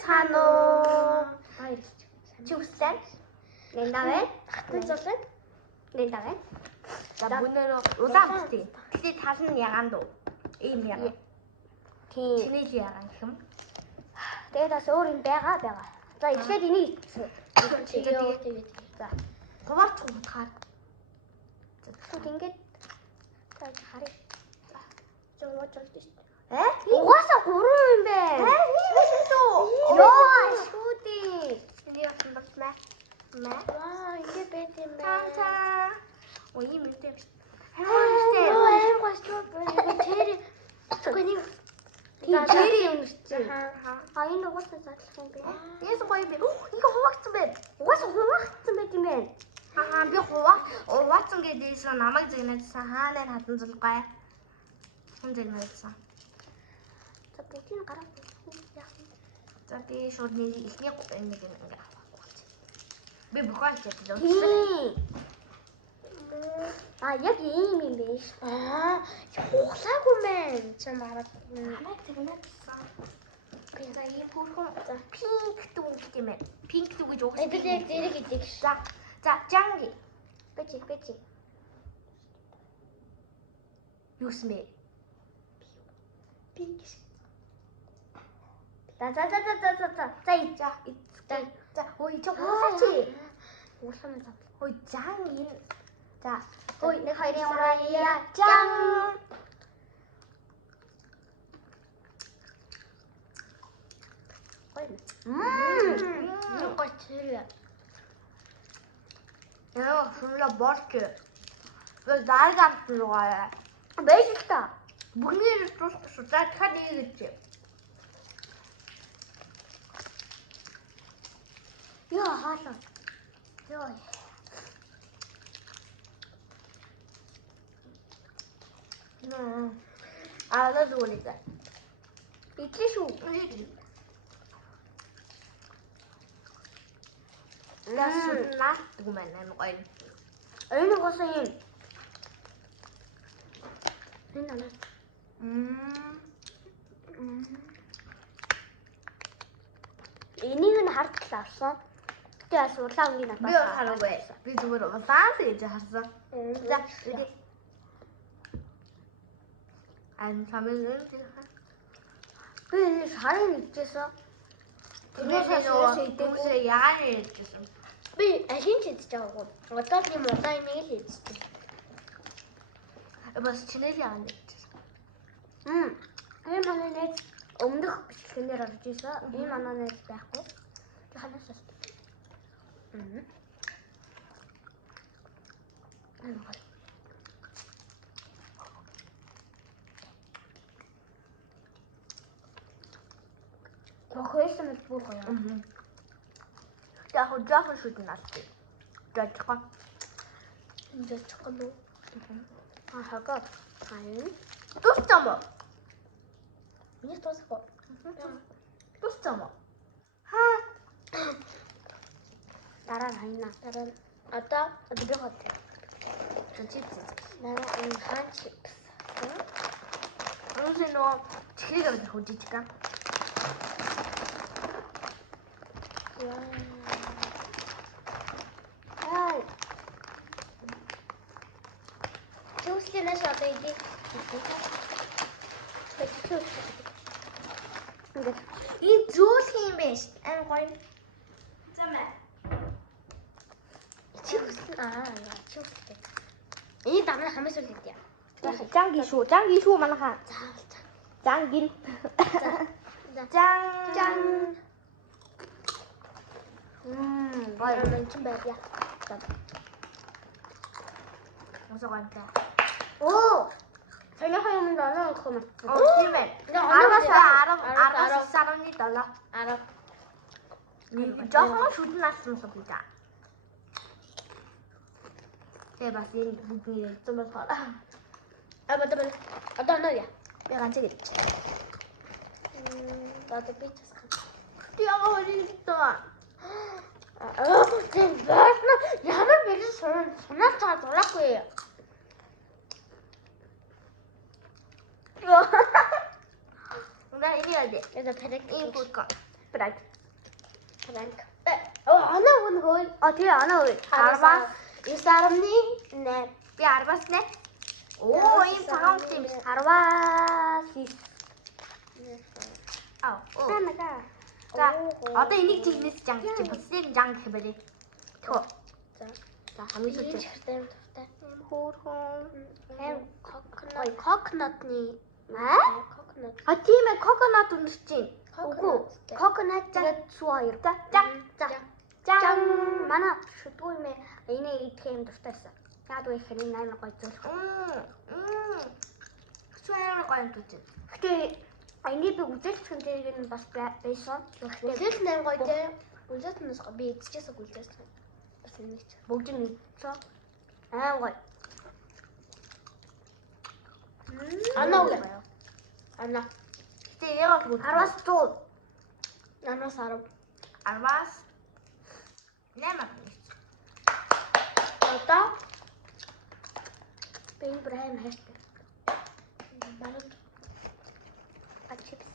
байцгаана уу? Чи үстэй? Нэндавэ? Хатан золоо. Нэндавэ? За бүгнээр улаан үстэй. Тэгтээ тал нь ягаан дөө. Ийм ягаан. Тийм. Чиний л ягаан гэх юм. Тэгээд бас өөр юм байгаа. За эхлээд энийг тэгээд за. Хуваач утгаар. За тэгээд ингээд харъя. Жоо жолдсон шүү. Угаасаа 3 юм бэ. Ёо, шүди. Энийг авсан болмаа. Ваа, ингэ байт юм байна. Та. Ой, юм дээ. Аим гооч тэр Тэри юм шүү. энэ угаасаа задлах юм бэ. Яс гоё би. Ингээ хуваагдсан байд. Угаасаа хуваагдсан байт юм байна. Би хуваагдсан гэдээсээ намайг зэгнэжсэн хаанаа хатан зулгай. Хүн зэгнэжсэн. За бүгдийг гараа яах вэ? За би шууд нэг ихний нэг ингээ авах. Би бухалч ядлаа. Яг ийм юм биш. Хуглаагүй мэн. Чи мараад намайг зэгнэжсэн. За ийм бүрхэн пинк дүү гэх юм байна. Пинк дүү гэж угсаа. би зэрэг идэг. За жанги. Бэжи. Юусэн бэ? Пинк. За ой чи уусаач. Уушлаа мэн. Ой жанги. За ой нэг хоёрын ураа жан. Гочтой. Яа, шунла борч. Вэ даргам руугаа. Байж л та. Бүгний тусах шүү. За дахиад нэг. Яа, хаалаа. Яа. Аа, лүлээ. Итлээ шүү. Нас гүмэн гоё. Энэ госон юм. Энэ анаа. Энийг нь хардлаа авсан. Тэгээ бас улаан өнгийн надаас. Би хараагүй. Би зүгээр улаан гэж харсан. За, үгүй. Ан самын би энэ шарын нэгжсэн. Тэрнээс яагаад нэгжсэн? Би алин ч идэж байгаагүй. Одоо тийм улаан нэг л идэж. Бас чиний яагаад нэгжсэн? Энэ манай нэг өмнөх бичлэгээр орж ирсэн. Энэ манай нэг байхгүй. Би ханаас. Хөөсөн мэт бүр гоё. Яг жоохон шүдэн аль. Жаачихгүй. Жаачихгүй юу? Хагад. Тусцам уу? Миний тусахгүй. Тусцам уу? Дараа хайна. Одоо би хот. Чипс. Дараа энэ хаан чипс. Önce no çıkıyor bir hocam. Ay. Juice na siya, baby. İyi juice yemiş. En koyun. Tamam. Juice. Juice. İyi tamam, hamle söyledi ya. 짱기 쇼 말하. 짱긴. 짱. Bayramın için böyle ya. 어서 갈까? 오. 설명하면 나는 그만. 그러면 알아서 사람이 달라. 알아. 조금 조심했으면서 보자. 제발 이 무기를 좀 봐라. 맞다. 어떤 너야? 내가 안 찍겠지. 나도 삐쳤어. 뛰어가 버리겠다. 지금 야만 삐쳤어. 전화 다 돌았고 해요. 나 이래야 돼. 그래서 배를 이거 볼까? 그래. ранг. Оноо өгнөгөө. Тэгээ оноо үе. 10-аас 9.8. би 10-аас 8. Оо, ийм цагаан юм. 10-аас 9. Танага. За, одоо энийг чихнээс жанг чи бусдыг жанг гэх бэлээ. Тэгвэл. За, хамгийн сүүлд чихтэй юм дуртай. хөөрхөн. Кокнотны. Кокнот. Тийм ээ, коконат өнөрч чинь. Үгүй. Коконат тэгээд сүү хоёр. За. Манай шүдгүй юм ээ. Энийг идэх юм дуртайсан. Яагаад вэ гэхээр энэ амар гоё зүйл. Сүү амар гоё юм дүү. Гэтэ энийг би үзэлцэн дээр нь бас байсан. Үзэлцэн амар гоё тийм. Үзэлцэнээс би идчихсэн үзэлцэн. Бас нэг ч бүгд нь идсэн. Аа гоё. Анаа уу. Анаа. Гэтэ яагаад вэ? 10-аас 100. Нанаас 10. 10-аас 8. Одоо би Брайм хайртай. Баруун. Ачипс.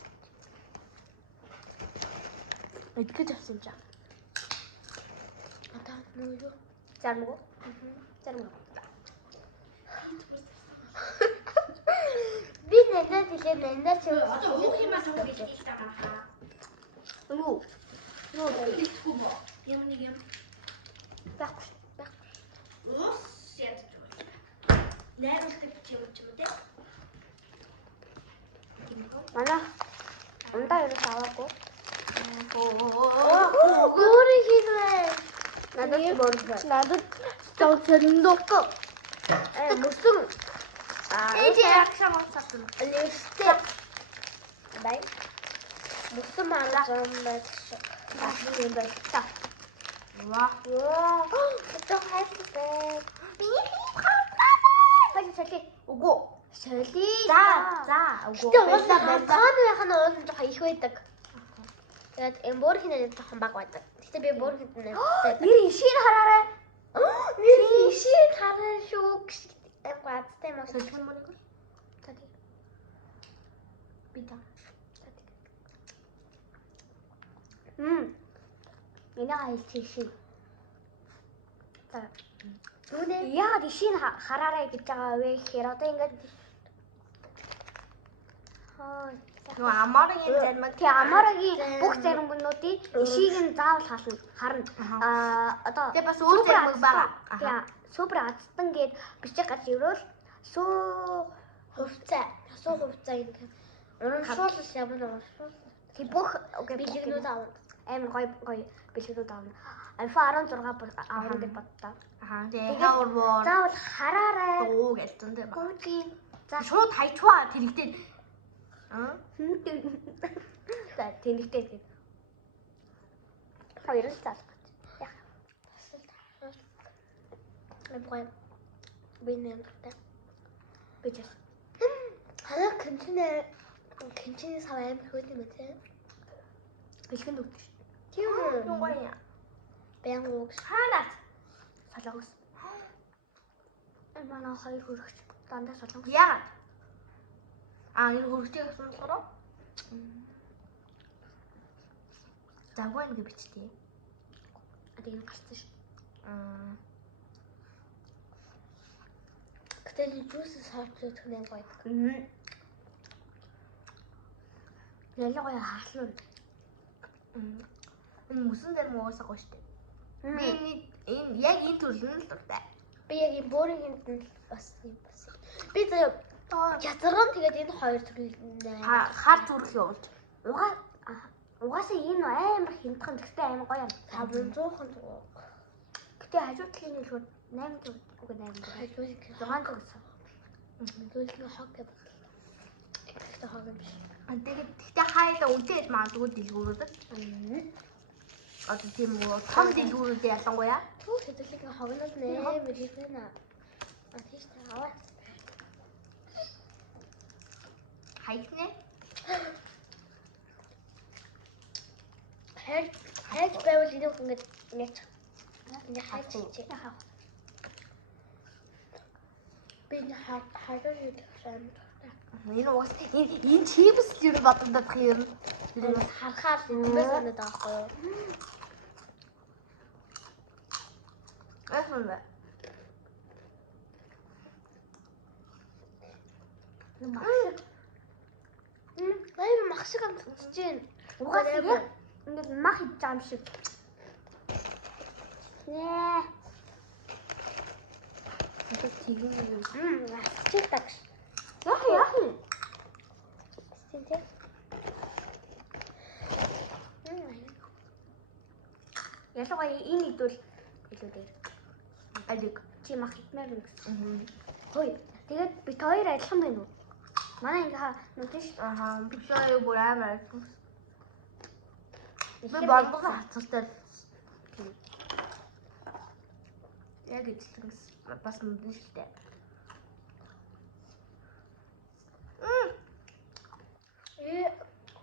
Эдгэж авсан чаа. Одоо нөө юу? Зармаг. Зармаг. Би надад хэлээ надад ч Одоо өөх юмас уу гэж хэлж байгаа. Юу хэлэхгүй бо. Юм нэг юм. байхгүй. Ус ядаж байгаа. Найруулдаг юм те. Манай ундаа юу аваагүй. Оо. Гори хийвээ. Надад борбоо. Надад зөвхөндөө. Мөсөн. Энд яакшаа моцсон. Листэй. Бай. Мөсөн маань байж. Бахын байж та. Ваа. Одоо хайртай. Би хаа. Бай соли. Үгүй. Соли. За, үгүй. Гэтэ уулаа хааны хана уулын жоохон их байдаг. Тэгээд эмбор хинээ жоохон баг байдаг. Гэтэ би бүр хинээ. Нэр ишийг хараарай. Нэр ишийг хараа шүү. Гацтай мас. Солихын мөрөг. Тади. Би та. Энэ хайлт шин. За. Нүнэ яагаад ишийг хараарай гэж байгаа вэ гэхээр одоо ингээд Нөө амаагийн зармаг. Тэг амаагийн бүх заримнуудыг ишийг нь заавал харна. Одоо Тэг бас өөр зармаг байгаа. Тэг супер азтан гээд бичих гэж ирвэл суу хувцаа ингэ. Урамшуулал ямар урамшуул. Тэг бүх бэлгэнүүд аав. Амар гоё бэлгэнүүд аав. Альфа 16 аавна гэж боддоо. Тэгээ хавар. Заавал хараарай. Оо гэлтэн дээ. Гүйтийн. За шууд хайчваа тэрэгтэй. За тэнэгтэй тийм. Хоёр л залах гэж. Яах. Эбгой. Бинэнтэй. Бичээс. Хана кинчний сав аим хөөд юм тий. Бэлгэн дүүт шүү. Тийм үү. Юу гоё. Бэн ууг. Ханаас. Солонгос. Манай хоёр хөрөгч дандаа солонгос. Яагаад? Энэ хөрөгчийг асуусараа. Загван гэж бичтээ. Энэ гарсан шүү. Гэтэл juice саачд тэнэг гоё. Ялгаа гоё хаална. Энэ мөсөн дээр муугасаа гоё штэ. Би энэ яг энэ төрлөн л дуртай. Би яг энэ бөөрийн нь бас юм бас. Би язарган тэгээд энэ хоёр төрөл хар зүрх явуулж. Угаасаа энэ амар хямдхан гэхдээ амар гоё юм. 500хан. Гэтэ хажуу талын нь шууд 800 үгүй 800. Хажуу 600 гэсэн. Төлөвлөгөө хог гэдэг. Гэхдээ хог юм биш. Тэгээд гэхдээ хайлаа үнтэй магадгүй дэлгүүрүүдэд. Одоо тийм үү том дэлгүүрүүд ялангуяа. Төв төлөвлөгөө хогнол нээр хэлнэ. Тийш аваа. Хайхнэ. Хайж байвал энэ хүн ингэж нэг хайж чи. Би хайж юм. Энэ уус энэ чипс юу бодогдох юм. Харахаар юм санаад байгаа байхгүй юу? Айхнаа. Махшиг. Баяр махшиг амтж чинь. Угаасаа яг ингээд мах хийж байгаа юм шиг. Нээ. Одоо тийм юм. Чиг тагш. Яах юм? Синтээ. Ялангуяа энэ идвэл илүү дээр. Алиг Чи мах идмээр юм гэсэн. хөөе. Тэгээд бит хоёр адилхан байна уу? Манай ингээ нүдэн ш. Би сая бүр амар. Би бамбуг хацалтай. Яг эцлэгс бас нүдэн шилтэй.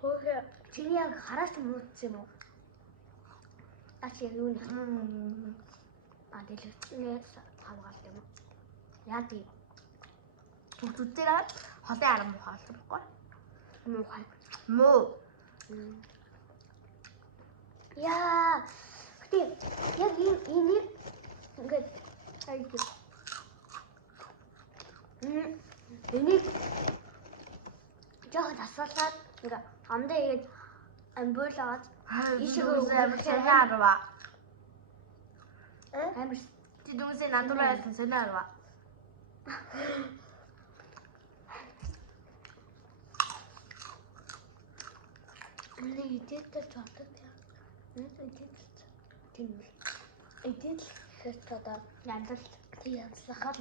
Хөөе. Чиний яг хараач муудсан юм уу? Ачи юу нэ? Дэлгэцнээс хавгаалт юм уу? Яа тийм. Зүгтүүдээр холын арга муухай байхгүй. Муухай. Муу. Яа. Гэтэ яг энийг ингээд айдэ. Энийг жоохон тасалаад ингээ амдаа игээд амбуулаад Ишээ сониарва. амар Ти дүнсээ надруулсан сониарва. Энийг идэвхтэй цогтод яа. Тийм. Идэвхтэй одоо янзал тий янзлахаар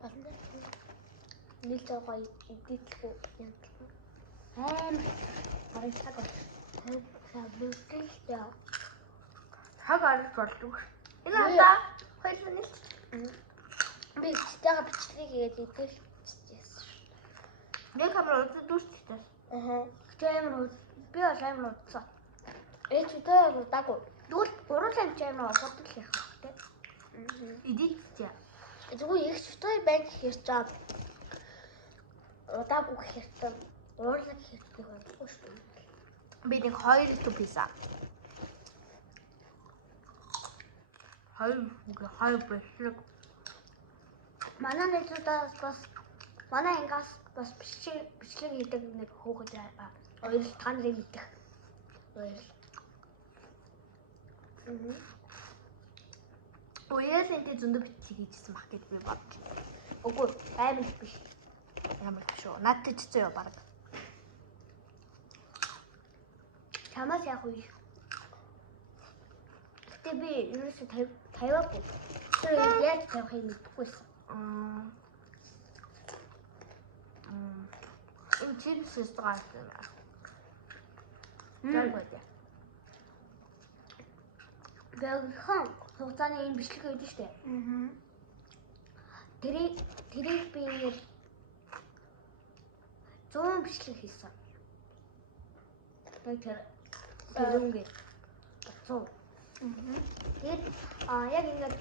болно. Нийл зогоо идэвхтэй янзлах. Харилцаг бол. Бүтэхтэй. Хаг ард болдог. Энэ одоо хоёул нийлж. Би читэйгээ бичлэг хийгээд идэвхтэйсэн. Би камер үзэж дүүсчихсэн. Гэтэ амар би бол амар удсан. Читэй удаагүй. Дүүл уруулаа ч амар хурдан хийх хэрэгтэй. Идэгчээ. Зүгээр их читэй байг хийх чад. Удаагүй хэрэгтэй. Уурлаг хийх болохгүй шүү дээ. Би нэг 2 төв писа. 2 бэлэг. Манай нэзүүдээс бас манай ингаас бас бичлэг хийдэг нэг хөөхд байгаа. Хоёр та нарын мэдэх. Хоёр. Уяас энэ зөндөө бичлэг хийжсэн бах гэж би бодож. Үгүй амар биш. Ямар биш үү? Надад ч зөө баг. Чамаас яг үе. Гэтэ би ерөөсө тавиагүй. Тэр яаж тавихыг мэдэхгүйсэн. Энэ чипс стагаасан юм. Тэгвэл Бэлхэн хугацааны энэ бичлэг хийдэг штэ. Тэрийг би ингээд 100 бичлэг хийсэн. Тэр үнгээд 100. Тэгээд яг ингээд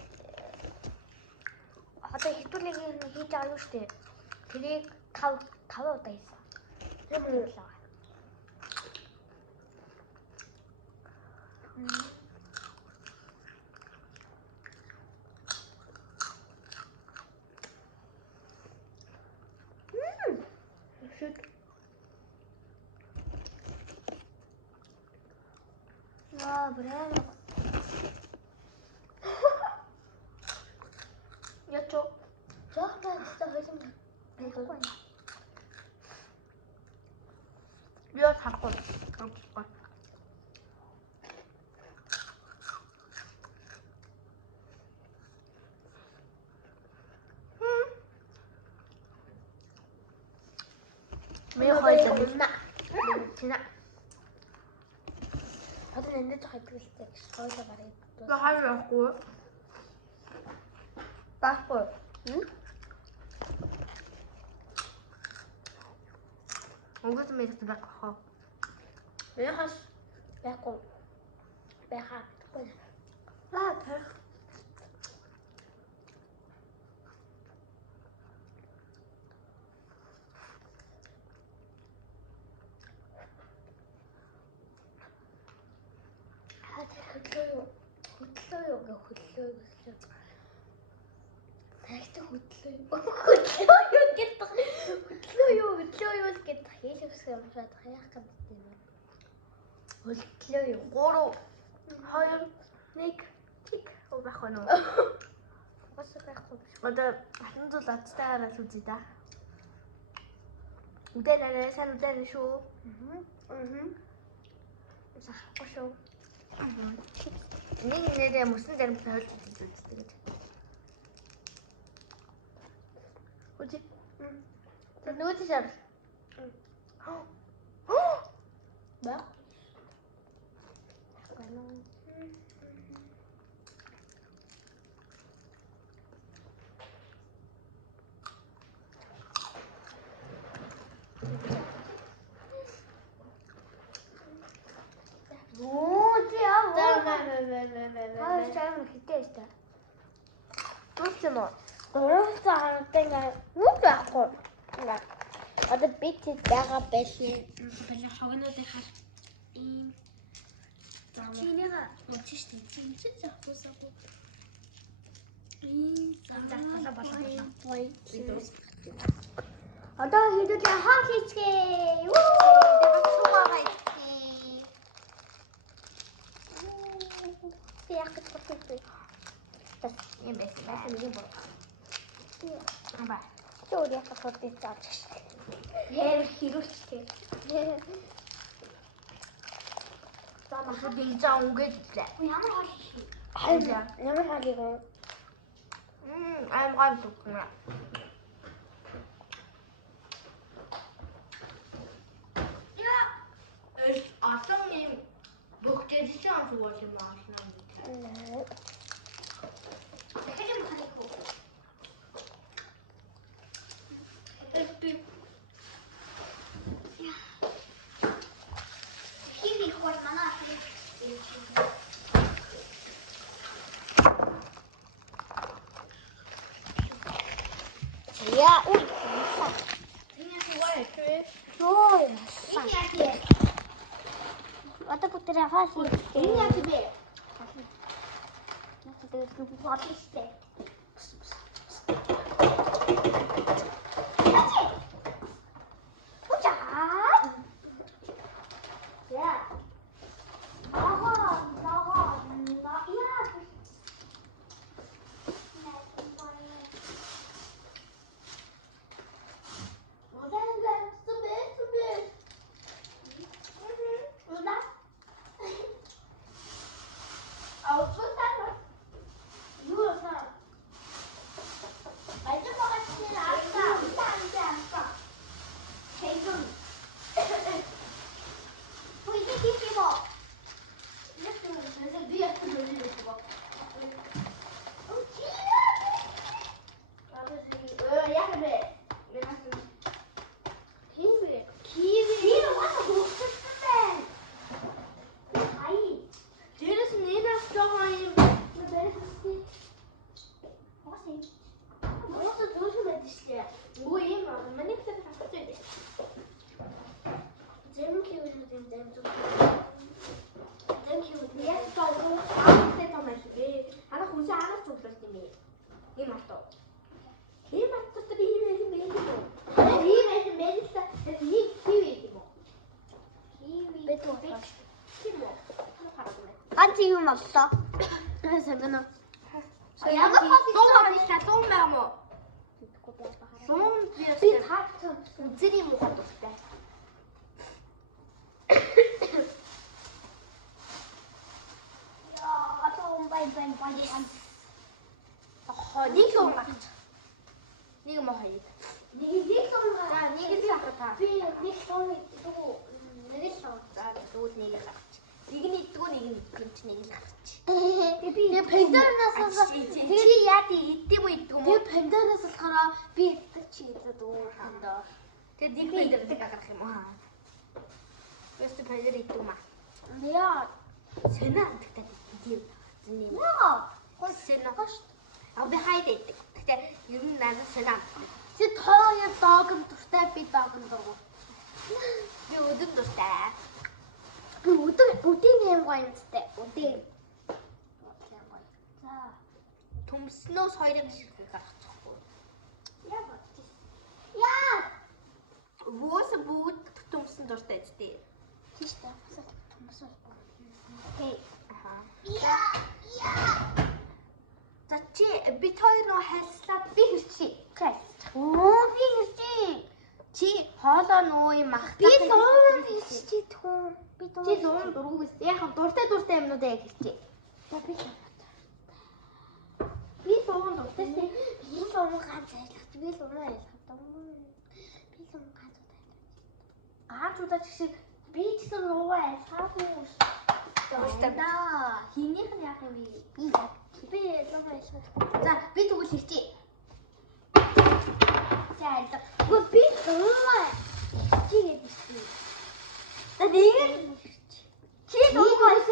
одоо хитүүлэг хийж байгаа юу штэ. Тэрийг 5 удаа хийсэн. Тэр мөн л байгаа. Брэм. ячо. Жохтой хэлсэн. Хэлэхгүй. Яа тарахгүй. Ми хоёр Тина. Одоо энэ зах хэлтэй хойлоо гарыг. ба хайрахгүй. Паспорт. Өнгөт мэд байхгүй. Яхас яахгүй. Бэхаа. Тэр. Хөдлөө. Хайртай хөдлөө юу гэдэг. Хөдлөө юу гэдэг хийлгэвсэх юм шат хаях юм тийм ээ. Хөдлөө юу? 3 2 1 тик байх нь уу? Бас байхгүй. Одоо хатан зүйл ацтайгаар л үзье да. Үдэнэ сайн үдэнэ шүү. Сахгүй шүү. Нэг нэрээ мөсөн зарим тойл үздэг гэж. Үгүй. Тэр нүүти шар. Ба. Чайм хитээстэй. Туссан уу? Дөрөвсөн ингээ юу байхгүй. Ингээ одоо бит байгаа байлээ. Бэлэн хогнуудын хал ийм Чинийга мөчтэй. Чинь завхусаагүй. завхусаа болчихлоо. Одоо хэдүүлээ хаа хийцгээ. Юу? Яг гэдэг. Ийм байсан юм бол. Амба. Чөөр яг хөдөө зааж штэ. Яа хэрүүлчтэй. Тама хөдөө заа үнгээд лээ. Ямар хол? Ямар халиг вэ? I'm going Aslan bukçeci şansı var şimdi aslan. Ja, ui. Rồi. Одоо бүтээрээ хаа хийх. Энэ яа бэ? Тэгээд бодлоо. Ганц юм боллоо. Сагна. Ямар хол сум юм уу? Сум Би таацсан. үзэр юм уу хаттай. Яа, том бай. Нэг сум гарч. Нэг мөн хоёр. Нэг сум За нэг л хатаа. би нэг сум дүү. Нэг сум. За тэгвэл нэг л гарч. Нэг нь идэггүй нэг нь идэггүй нэг л гарч. Би пандоноос чи яа идэв үү идэггүй би мó? пандоноос болохоор би чи идээд уурлаа. Тэгээд нэг пандер дээр гарах юм уу? Бэст пандер идэггүй маа. Яа. Сэнэ гэдэг идэггүй. Зэний. Яа. Сэнэ гош. А би хайд идэг. Гэтэ ер нь надад сэнэ. Чи тооёо доогон дуртай би доогон дургу. Би өдөр дуртай. Би өдийн юм гоё юмстай. Өдийн. За. Төмснөөс хоёрын шиг гаргачихгүй. Яа. Уус бүгд төмсөн дуртай дээ. Тийш дээ. Төмсөн. Окей. За чи бит хоёроо хайлслаад би хэрчээ. Би хэрчээ. Чи хоолоо нөө юм ах. Би луун хэрчээ түн. Чи луун дургуус. Яг дуртай юмнуудаа яг хэрчээ. Би луун дуртай. Би луун ганц айлах. Би луун айлах. Гаачудаа чи Би ч гэсэн луун айлхаагүй. да. Хинийх нь яах юм бэ? Би луун айлах. За би тэгвэл хэрчээ. За айлах. Би луун. Чи гэдэг. За нэг чи луунаас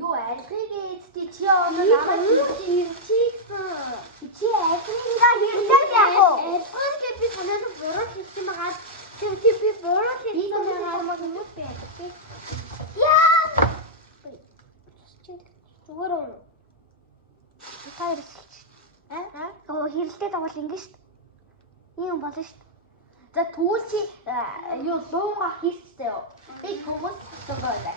юу айлхыг чи оноо намайг чи айлхынгаа хэрчээ яах вэ? Айлхыг би санаад буруу хэлсэн байгаа. Би буруу хэлсэн байгаа юм бэ? Яа! Зүгээр үү? Таар хэлчих. Оо хэрэлдээ давал ингэ шүү дээ. Ийм болно шүү дээ. За тэгвэл чи юу луунгаа хийцтэй юу? Би хүмүүс төгөөлэй.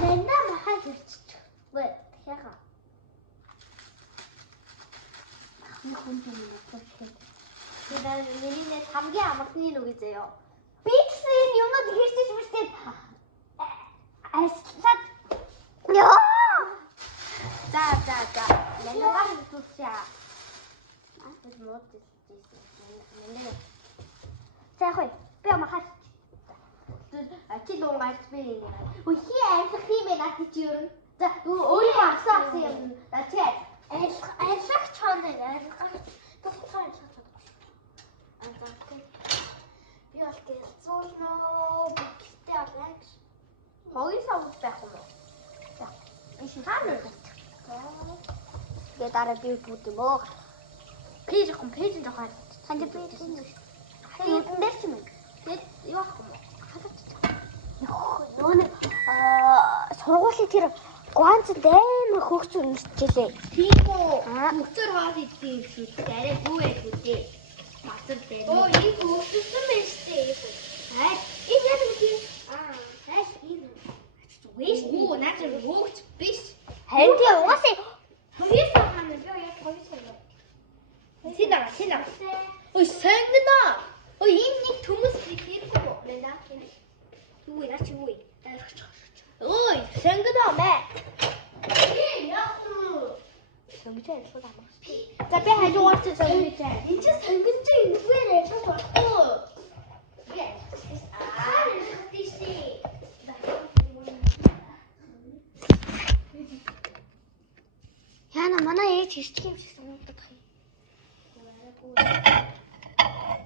Нэнэ махаа хэрчих. Вэ тэгэхээр. Ахны хүн юм уу? Тэгээд миний хамгийн амархны нүг заяа. Би гэсэн энэ юмнууд хэрчиж мэрчээд айслаад. Яа! За. Нэнэгаар хэлчихье. Бид мод хэлчихсэн. За яах вэ? Би махаа. Чи луунгаа би нэг. Хи айлах юм бэ наад чи юу? За өөрөө авсан юм. За чи айлах чоноо айлах. Тусгай айлах. Би бол гэлцүүлнөө. Би гэртээ олаа гэж. Хогийн савд байх юм уу? За. Хаана? Тэгээд дараа би бүгд юм уу? Пэйж жоохон. Танд би тийм үү? Хэдэн дээр ч юм. Тэгээд юу ах юм? Нөө сургуулийн тэр гуанцд амар хөөгч үнэрчээлээ. Тийм үү? Мөцөр хаад идэв шүү. Арай гүү байг үгүй. Мацар дээр. Оо, ийм хөөгчсөн байж тээ. Энэ яг нэг юм. Энэ. Вэш гүү наач хөөгч биш. Харин тийм угаасаа Хоёроо хаана би яг хоёроо. Сина. Ой сонгоно. Ой ийм нэг төмөс хийхгүй юу? Наа. Юу яач юу? Ой сонгоно мэ. яах вэ? Сонгож яах вэ? За би хажуугаар чи сонгож чаа. Энд чинь сонгож энэгээр ажиллаж болохгүй. Яна манай ээж хэрчг юм шиг санагдаад байна.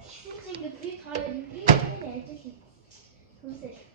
Чи би хоёр нэг ажил хийх. Түнсээ